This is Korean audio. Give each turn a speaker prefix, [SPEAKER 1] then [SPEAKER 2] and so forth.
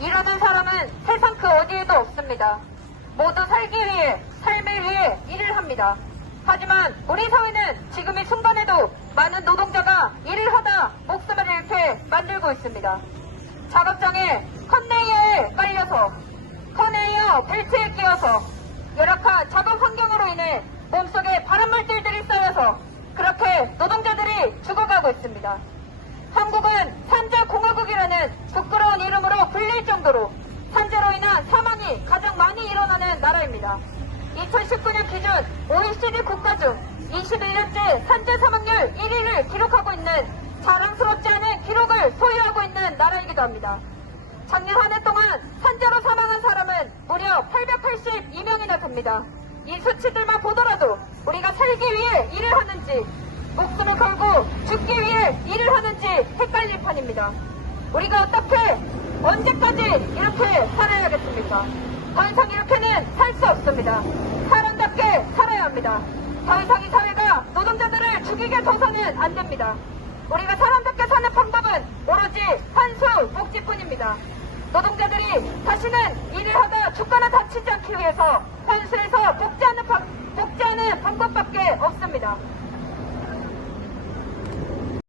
[SPEAKER 1] 일하는 사람은 세상 그 어디에도 없습니다. 모두 살기 위해, 삶을 위해 일을 합니다. 하지만 우리 사회는 지금 이 순간에도 많은 노동자가 일을 하다 목숨을 잃게 만들고 있습니다. 작업장에 컨베이어에 깔려서 컨베이어 벨트에 끼어서 열악한 작업 환경으로 인해 몸속에 발암물질들이 쌓여서 그렇게 노동자들이 죽어가고 있습니다. 한국은 산자공화국이라는 불릴 정도로 산재로 인한 사망이 가장 많이 일어나는 나라입니다. 2019년 기준 OECD 국가 중 21년째 산재 사망률 1위를 기록하고 있는 자랑스럽지 않은 기록을 소유하고 있는 나라이기도 합니다. 작년 한 해 동안 산재로 사망한 사람은 무려 882명이나 됩니다. 이 수치들만 보더라도 우리가 살기 위해 일을 하는지 목숨을 걸고 죽기 위해 일을 하는지 헷갈릴 판입니다. 우리가 어떻게 언제까지 이렇게 살아야겠습니까? 더 이상 이렇게는 살 수 없습니다. 사람답게 살아야 합니다. 더 이상 이 사회가 노동자들을 죽이게 둬서는 안 됩니다. 우리가 사람답게 사는 방법은 오로지 환수 복지뿐입니다. 노동자들이 다시는 일을 하다 죽거나 다치지 않기 위해서 환수해서 복지하는, 방- 복지하는 방법밖에 없습니다.